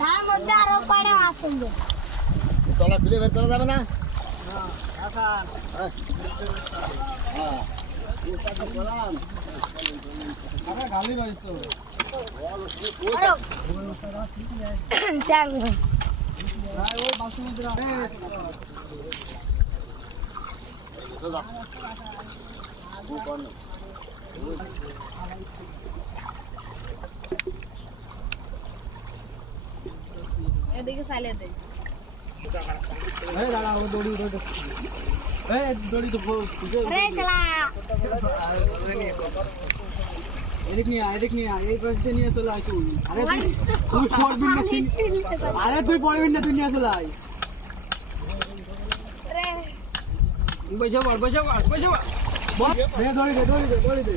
তার মধ্যে আরো কয়টা মাছ আছে তলা খুলে বের করা যাবে না? এদিকে চালিয়ে দে এদিক নিয়ে এই পাশে নিয়ে চলে আয় তুই। আরে তুই পড়বি না, তুই নিয়ে চলে আয়। বসে পড়। দড়ি দে